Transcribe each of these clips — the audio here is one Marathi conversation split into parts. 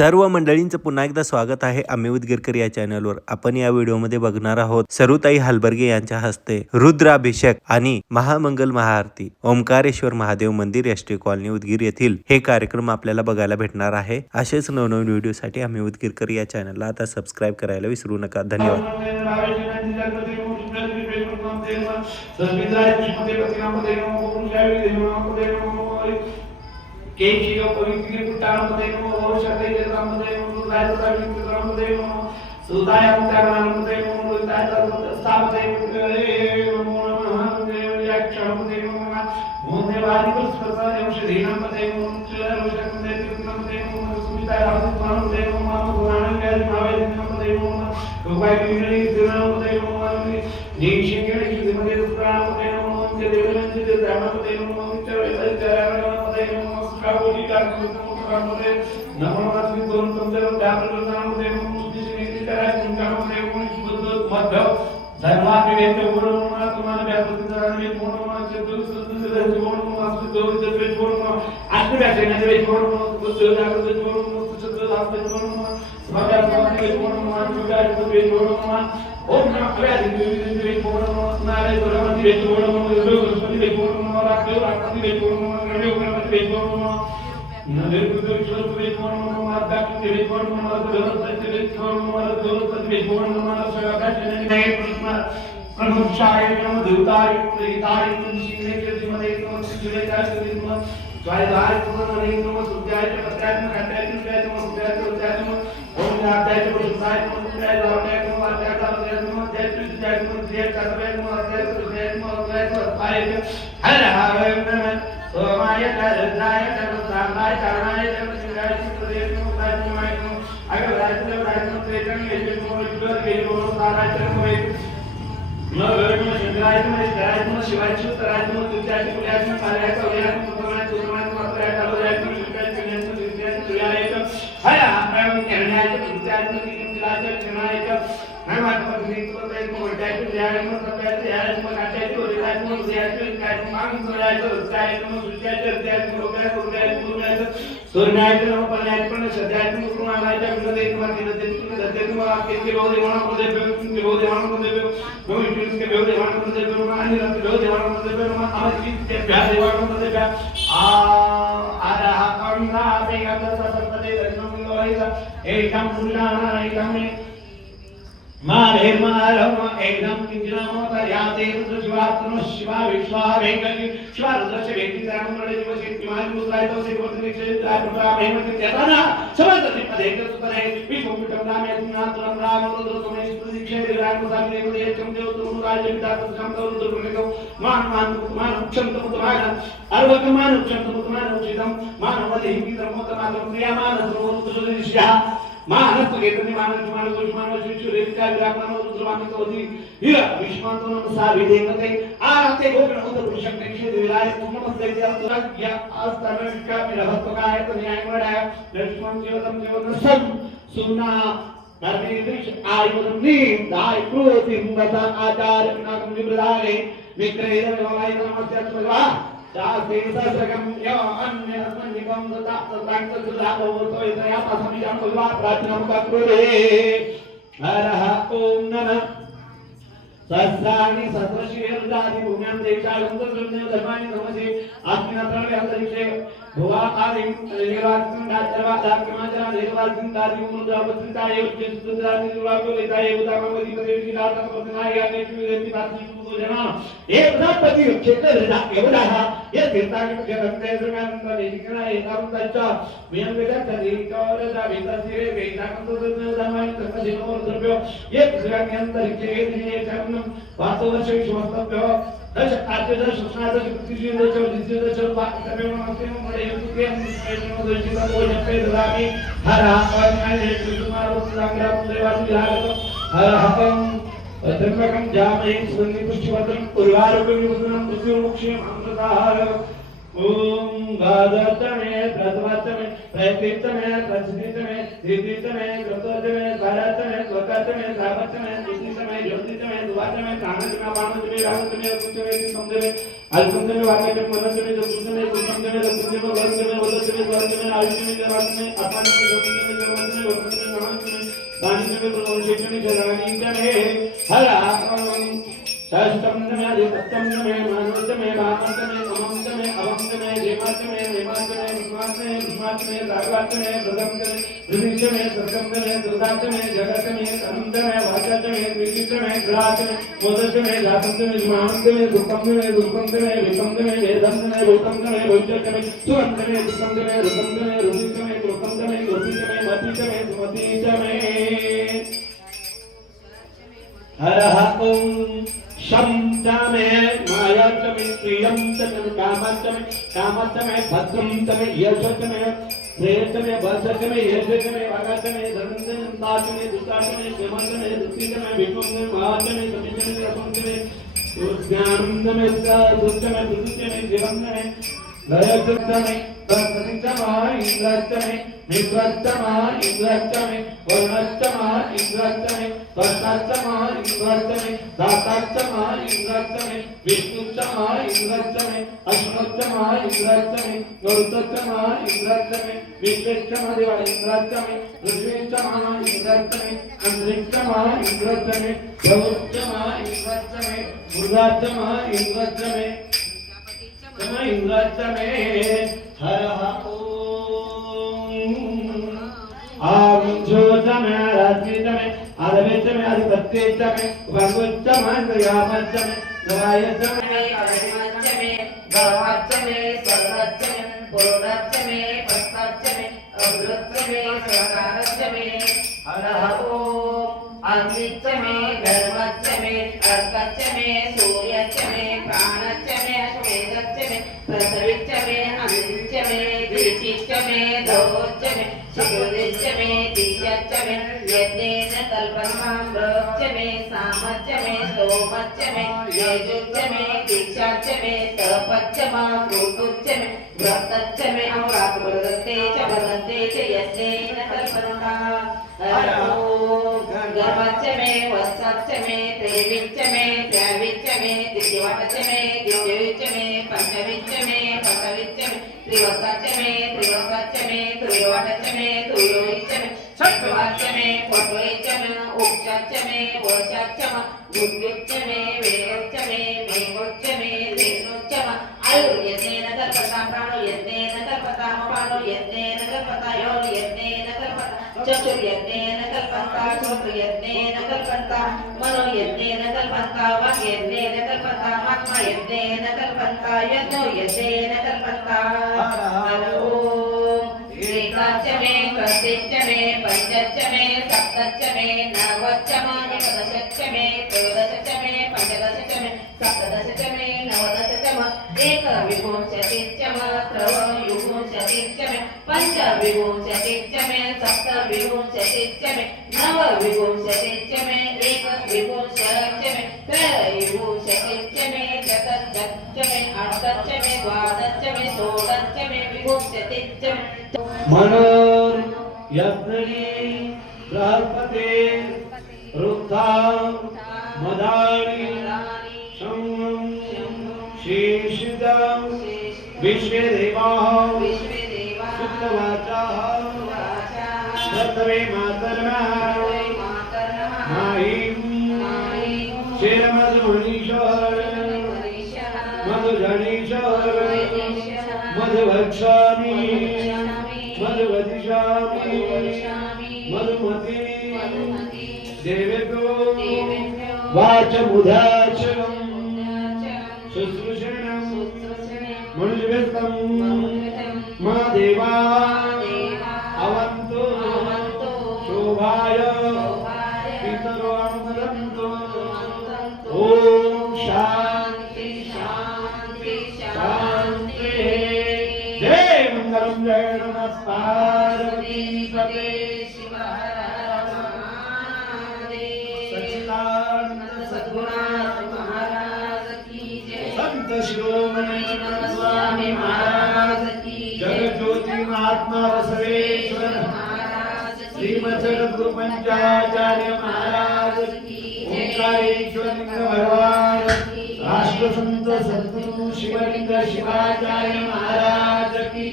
सर्व मंडळींचं पुन्हा एकदा स्वागत आहे आम्ही उदगीरकर या चॅनलवर। आपण या व्हिडिओमध्ये बघणार आहोत सरुताई हलबर्गे यांच्या हस्ते रुद्राभिषेक आणि महामंगल महाआरती ओंकारेश्वर महादेव मंदिर एसटी कॉलनी उदगीर येथील हे कार्यक्रम आपल्याला बघायला भेटणार आहे। असेच नवनवीन व्हिडिओसाठी आम्ही उदगीरकर या चॅनलला आता सबस्क्राइब करायला विसरू नका। धन्यवाद। केचियो पवित्र पुटामध्ये नमो शक्ती जगरामध्ये नमो रायता जगरामध्ये नमो सुदाय अंतरामध्ये नमो रायता स्थापते नमो नमः देव याक्षमध्ये नमो मोदेवादी पुष्पसाय औषधीनामध्ये नमो चरवशमध्ये तीर्थमध्ये नमो सुविताय राममध्ये नमो पुराण व्याज भावेमध्ये नमो गोपाय विग्रही दिनामध्ये नमो निशिंगणी शुद्धमध्ये पुराणमध्ये नमो देवरंजित देवामध्ये नमो चरवैताय चरणामध्ये नमो काबोली कारमध्ये नमोनाथी दोन तुमच्या त्याप्रमाणे मुस्लिम करायचं कामामध्ये कोणी शुद्ध मध्य धर्माविवेक बोलणं तुम्हाला व्यापकताने बोलणं चतुर्थ बोलणं दोन बोलणं आत्मव्याख्याने बोलणं बुद्धागत बोलणं चतुर्थ आपले बोलणं समाजाचे बोलणं आत्मव्याख्याने बोलणं ओम नमः शिवाय बोलणं नारायण गुरुमती बोलणं योगपती बोलणं राक्षसपती बोलणं रविगुरुमती बोलणं नदीर गुरुश्वरपती बोलणं मातापती बोलणं धर्मपती बोलणं धर्मपती बोलणं सगळ्याचे नाही प्रमुखाय नमः देवताय प्रेताय शिवनेश्वरीमध्ये नमः शिवनेश्वरीमध्ये नमः जयदाय पुनर्नमः नमः सुध्याय पत्याय काट्याय सुध्याय नमः सुध्याय सुध्याय नमः ओम नाथाय पुरुषाय नमः सुध्याय लावण्याय नमः आत्याय लावण्याय नमः जय सुध्याय नमः जय करवाय नमः जय सुध्याय नमः जय सुध्याय हर हर नमः सोमाय रुद्राय कर्मसामाय करणाय शिवाय सुदेव नमः प्राज्ञाय नमः अगराय नमः तेजन येते नमः ईश्वर के नमः साराय नमः नवरत्न शंकराय नमः शिवाय नमः शिवाय सुतराय नमः तुझ्याय कुल्याय नमः कार्याय कवयाय नमः तुमाय तुमाय मात्राय कवयाय नमः शिवाय कल्याण तुझ्याय तुझ्याय हर हर ज्ञानाय तुझ्याय निकमलाय क्षणाय नमः आत्मज्ञान तुझ्याय मोठ्याय तुझ्याय नमः सत्याय तुझ्याय नमः काट्याय तुझ्याय नमः तुझ्याय तुझ्याय मांग तुझ्याय तुझ्याय नमः तुझ्याय तुझ्याय लोकाय तुझ्याय तुझ्याय सूर्याय नमः पल्याय पण सद्याय नमः कुमाराय विनदे नमः दिनदे दते नमः आपके बोधे वण बोधे के बोधे वण बोधे नमः के बोधे वण बोधे नमः अनि रत बोधे वण बोधे नमः अमृत के प्यारे वण बोधे आ आरह अन्ना पेगंबर सत्पदे धर्मं लोहिता एकम पुल्लाना एकम मारे मारम एकदम किंजनमो तर्याते रुद्र शिवात्मनो शिवा विश्वा वेंकटी शिवा रुद्र से वेंकटी राममणे दिवस किमान मुद्राय तो से कोतने से रामरा हेमंत देताना समजते पदे के सुतरे विभूमितम नामे नाम राम रुद्र तुम्हें स्तुति के राम सामने को ये चमदेव तुम राज्य पिता तुम संतो रुद्र को मान क्षमतम तुम्हारा अर्वकमान क्षमतम तुम्हारा उचितम मानवते हिंदी धर्मोत्तम क्रियामान रुद्र दिशा मानस गेतनी मानस मानस दुश्मन शिशु रेखा विरामन रुद्रमान कोदी हिरा विश्वांतन सावी देखते आते गोपन उत पुरुषक निक्षे विराय नमस्ते या आस्तर का विरहत का है तो न्याय बड़ा लक्ष्मण जीवतम जीवन सब सुना परमेश आयुर्नी दाय क्रोधिम बता आचार नाम विब्राले मित्रे रवाय नमस्ते त्वा शास्त्रे ससगम यो अन्य अस्मन्निकं दता तत्रांत सुधा भवतो इतया पासमियां कुलवा प्रार्थनां करोरे हरः ओम नमः सहस्राणि सहस्रशीर्षादि भूम्यां देशायं तद्रुण्य धर्माणि नमसे आत्मनात्रवे अंतरिक्षे भुवा आदिं निवासितं दाचरवा दाक्यमाचरा देवासिं दादि मुद्रावसिताय उच्चस्तुत्रानि दुर्वाको लेताय उदामवति पदेवि लाता पदनाय अनेकि वेति पाति जना एक पति क्षेत्र एवढा या तीर्थाटक जगते श्रीमंत लेखना एकांतचा वियंगच्या तरीकावर वेदाचे वेदांत धर्माने धर्मजीवन द्रव्य एक श्रीअंतरिक्षे हे चरण 5 वर्ष विश्वास्तव्य दश आद्य सुषणादश प्रतिजीवच दिसदश वाक्यमेव नमस्ते मडे युके दर्शिता बोलपे धरामी हर हर तुम्हारो संग्राम देवासी लागत हर हर त्रिंबकं जामहे सुगंधि पुष्पवत्रं उर्वारुकं विमुद्रं मृत्युमुक्षीं अमृताहार ओम गादतमे प्रतवतमे प्रयतितमे प्रसिद्धितमे सिद्धितमे कृतोतमे भारतमे लोकतमे सामतमे बुद्धितमे ज्योतितमे दुवातमे प्राणतमे वामतमे रामतमे कुतमे समतमे अल्पतमे वाक्यतमे मनतमे जोतमे कुतमे रतमे वरतमे वदतमे वरतमे आयुष्यमे जरातमे अपनतमे हर ओम शम तमे माया तमे प्रियम तमे काम तमे भद्रम तमे यश तमे प्रेम तमे वर्ष तमे यश तमे वागा तमे धर्म तमे तातमे दुता तमे प्रेम तमे दुति तमे विष्णु तमे महा तमे सती तमे रसम तमे ज्ञानम तमे दुत तमे बुद्धि तमे जीवन तमे लयकृतमे तत्संतमा इंद्रतमे निवृत्तमा इंद्रतमे वर्णतमा इंद्रतमे तत्संतमा इंद्रतमे दातातमा इंद्रतमे विष्णुतमा इंद्रतमे अश्वतमा इंद्रतमे गरुतमा इंद्रतमे विश्वेतमा देवा इंद्रतमे पृथ्वीतमा इंद्रतमे अंतरिक्षमा इंद्रतमे प्रवृत्तमा इंद्रतमे मृगातमा इंद्रतमे इंद्रतमे हर ओम ज्योतमे रात्रितमे आदवेतमे आदिपत्यतमे भगवतमे दयामतमे दयायतमे अभिमतमे गवाचमे सर्वचमे पुरोडचमे पस्ताचमे अवृतमे सकारचमे हर ओम अग्निचमे धर्मचमे अर्कचमे सूर्यचमे प्राणचमे अश्वेदचमे प्रसविचमे अमिचमे दीचिचमे धोचमे शिरोदिचमे दिशचमे यज्ञेन कल्पनाम्रचमे सामचमे सोमचमे यजुचमे दीक्षाचमे तपचमे ऋतुचमे व्रतचमे अवरात्मदत्ते च वदन्ते च यज्ञेन कल्पना गर्भचमे वत्सचमे त्रिविचमे त्रैविचमे द्वितीयवचमे द्वितीयविचमे पंचविचमे पंचविचमे त्रिवत्सचमे त्रिवत्सचमे त्रयोवचमे त्रयोविचमे षट्वचमे पट्वचमे उक्षचमे वर्षचमे गुरुचमे वेगचमे मेघोचमे रेणुचमे आयुर्यज्ञेन कल्पता प्राणोयज्ञेन कल्पता अपानोयज्ञेन कल्पता योनियज्ञेन कल्पता चतुर्यज्ञेन कल्पता चतुर्यज्ञेन कल्पता मनोयज्ञेन कल्पता वाक्यज्ञेन कल्पता आत्मयज्ञेन कल्पता यज्ञोयज्ञेन कल्पता एकाचमे त्रयोदशमे पंचचमे सप्तचमे नवचमे एकदशचमे त्रयोदशचमे पंचदशचमे सप्तदशचमे नवदशचमे एकविंशतिचमे त्रयोविंशतिचमे पंचविंशतिचमे सप्तविंशतिचमे नवविंशतिचमे एकविंशतिचमे त्रयोविंशतिचमे चतुर्दशचमे अष्टचमे द्वादशचमे षोडशचमे विंशतिचमे मनोर यज्ञी बृहस्पते रुद्धा मदानी शंभं शेषिदं विश्वदेवाः सुप्तवाचाः दत्तवे मातर्मः माहिं शेरमधुमनीश्वर मधुजनीश्वर मधुवक्षामि मधुवदिशामि मधुमती देवेभ्यो वाचमुदाचलं शुश्रूषणं मनुष्यवेत्तं मा देवा अवन्तु शोभाय पितरो अमृतन्तु ॐ शान्ति शान्ति शान्ति जय मंगलम जय नमः पार्वती पते शिव हर महादेव सच्चिदानंद सद्गुरुनाथ महाराज की जय संत शिरोमणि स्वामी महाराज की जय जगत ज्योति महात्मा बसवेश्वर महाराज की श्रीमद गुरु पंचाचार्य महाराज ओंकारेश्वर लिंग भगवान राष्ट्र संत सद्गुरु शिवलिंग शिवाचार्य महाराज की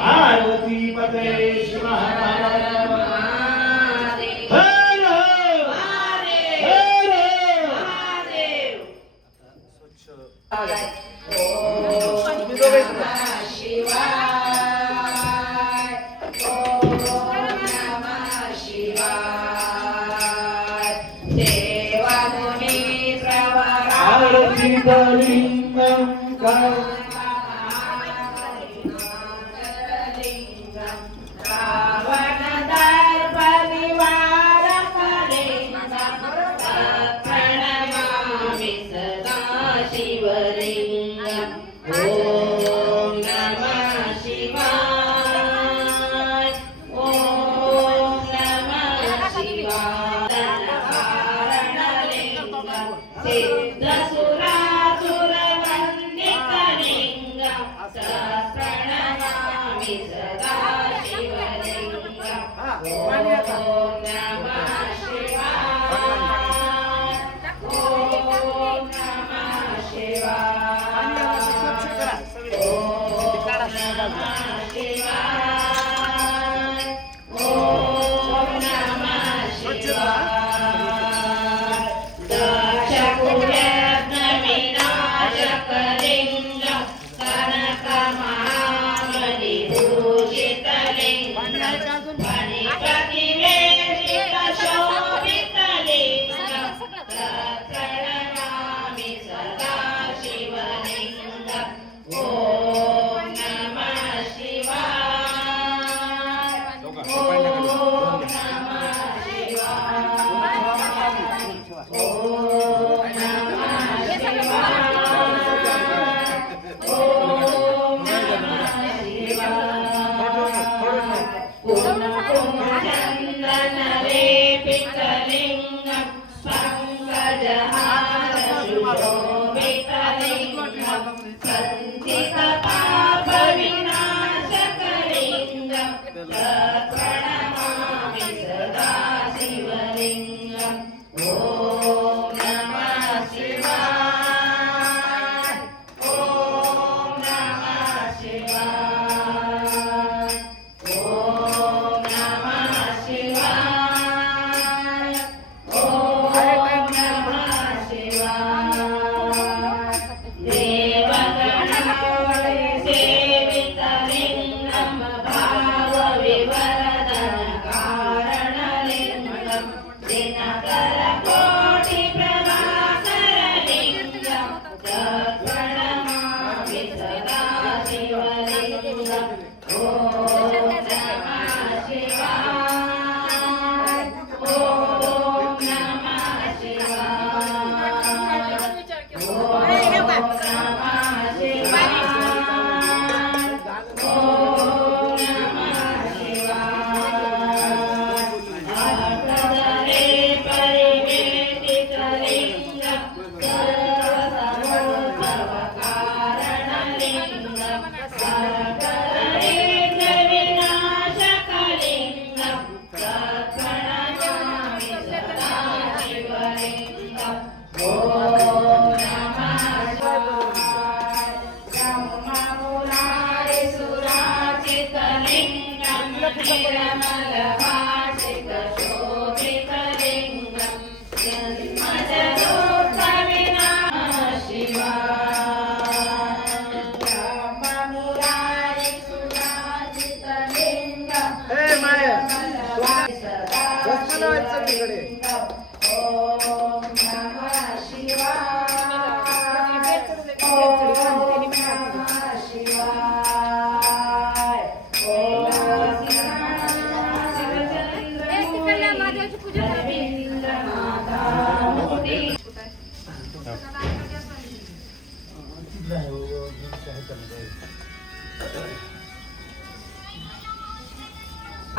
पार्वती पते शिव हर हर महादेव। सिद्धलिंगं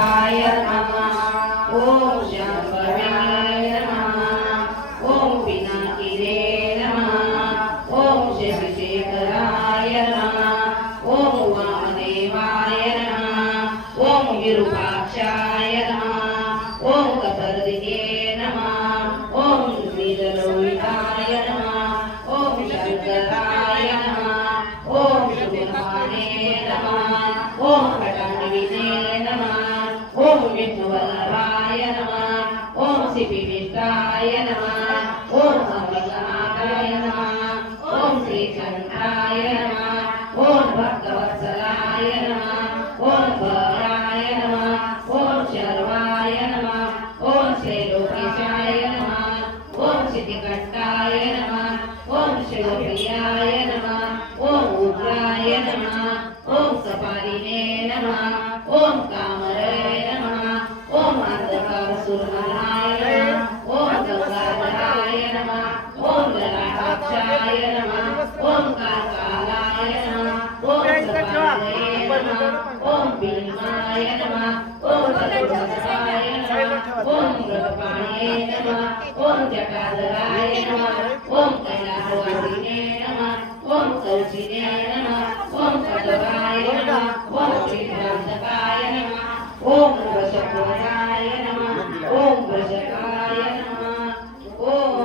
आय नमः ओम शंभवाय नमः ओम पिनाकिने नमः ओम शशिशेखराय नमः ओम वामदेवाय नमः ओम विरूपाक्षाय नमः ओम कपर्दिके नमः ओम नीललोहिताय नमः ओम शंकराय नमः ओम सुब्रह्मणे नमः ओम कटाविने नमः ओम विष्णुवल्लभाय नमः ओम सिद्धिविष्टाय नमः ओम संवत्सराय नमः ओम श्रीचंद्राय नमः ओम भक्तवत्सलाय नमः ओम भराय नमः ओम शर्वाय नमः ओम श्रीलोकेशाय नमः ओम सिद्धिकंठाय नमः ओम शिवप्रिय सुरमलाय नमः ओम गंगाधराय नमः ओम जलाक्षाय नमः ओम काकालाय नमः ओम कृपालये नमः ओम भीमाय नमः ओम कल्पवत्साय नमः ओम कृपालये नमः ओम जटाधराय नमः ओम कैलासवासिने नमः ओम कौशिने नमः ओम कटवाय नमः ओम श्रीकांतकाय नमः ओम वृषभवराय नमः ओम वृषकाय नमः ओम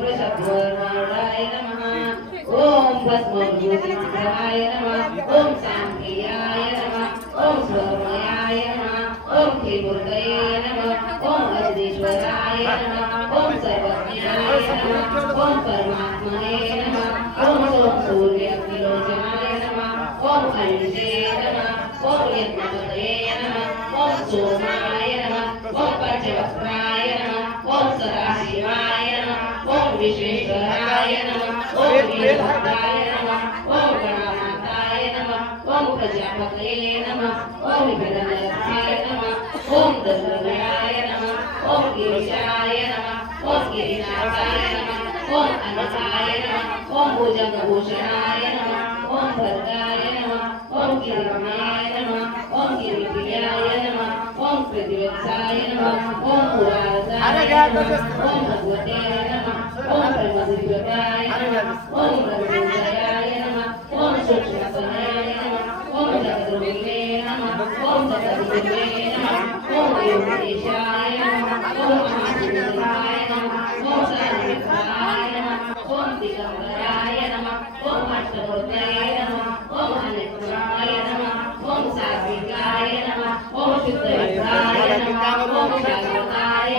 वृषभवराय नमः ओम भस्मभूषिताय नमः ओम सांख्याय नमः ओम स्वमयाय नमः ओम त्रिमूर्तये नमः ओम अधीश्वराय नमः ओम सर्वज्ञाय नमः ओम परमात्मने नमः ओम सोम सूर्य अग्निलोचनाय नमः ओम अनिशे नमः ओम यज्ञपतये नमः ओम सोमाय नमः ओम पंचवक्त्राय नमः ओम सदाशिवाय नमः ओम विश्वेश्वराय नमः ओम वीरभद्राय नमः ओम गणानाथाय नमः ओम प्रजापतये नमः ओम विघ्नहस्ताय नमः ओम दशरथाय नमः ओम गिरिशाय नमः ओम गिरिनाथाय नमः ओम अनसाय नमः ओम भुजंगभूषणाय नमः ओम भद्राय नमः ओम गिरिरमणाय नमः ओम गिरिप्रियाय नमः ओम पृथ्वीवत्साय नमः ओम पुरारसाय नमः ओम भगवते नमः ओम ब्रह्मदिव्यताय नमः ओम ब्रह्मचर्याय नमः ओम सूक्ष्मतनयाय नमः ओम जगद्रूपिणे नमः ओम जगद्रूपिणे नमः ओम योगेशाय नमः ओम महादेवाय नमः ओम सर्वेश्वराय नमः ओम दिगंबराय नमः ओम अष्टमूर्तये नमः ओम अनेकरूपाय नमः ओम सात्विकाय नमः ओम शुद्धविग्रहाय नमः ओम शाश्वताय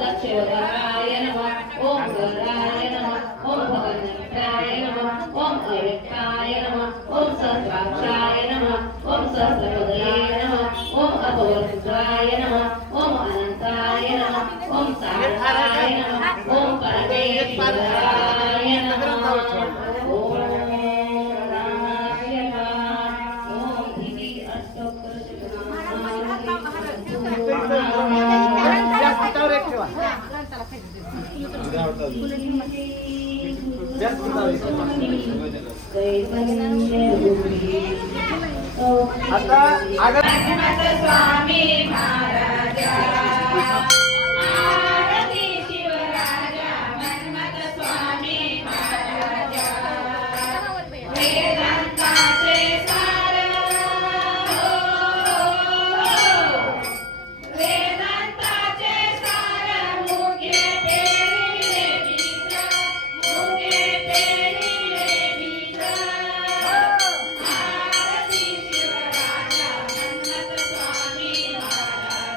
दक्षिणाय नमः ओम गरुडाय नमः ओम भगवन्ताय नमः ओम अव्यक्ताय नमः ओम सहस्राक्षाय नमः ओम सहस्रपदये नमः ओम अपवर्गाय नमः ओम अनंताय नमः ओम साराय नमः ओम परमेश्वराय नमः ओम नारायण ओम इति अष्टोत्तर स्वामी महाराजा आरती शिवराजा मन्मथ स्वामी महाराजा वेदांताचे सार वेदांताचे सार मुखे पेरिले बीज मुखे पेरिले बीज आरती शिवराजा मन्मथ स्वामी महाराजा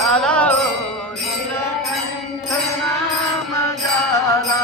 झाला हो नीलकंठ नाम झाला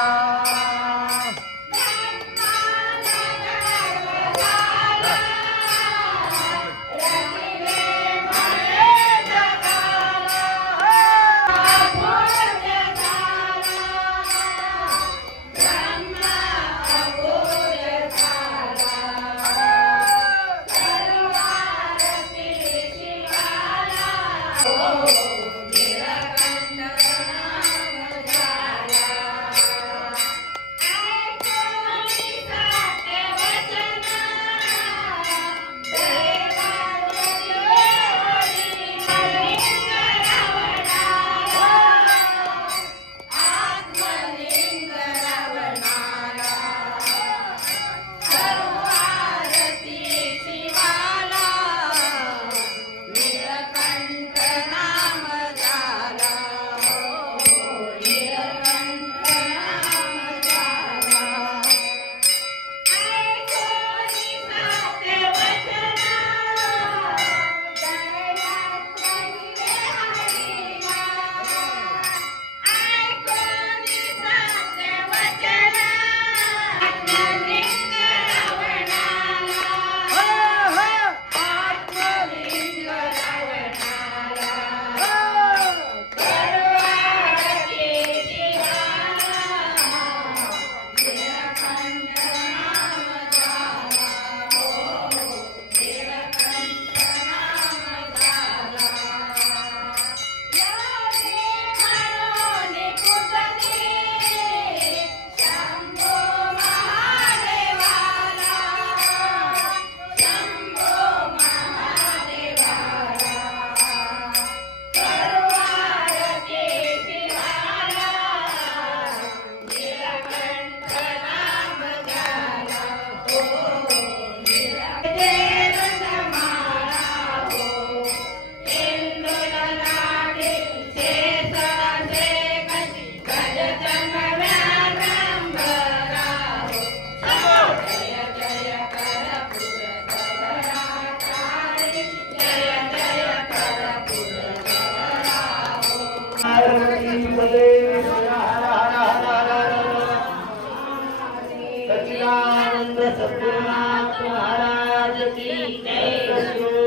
सच्चिदानंद सद्गुरुनाथ महाराज की जय।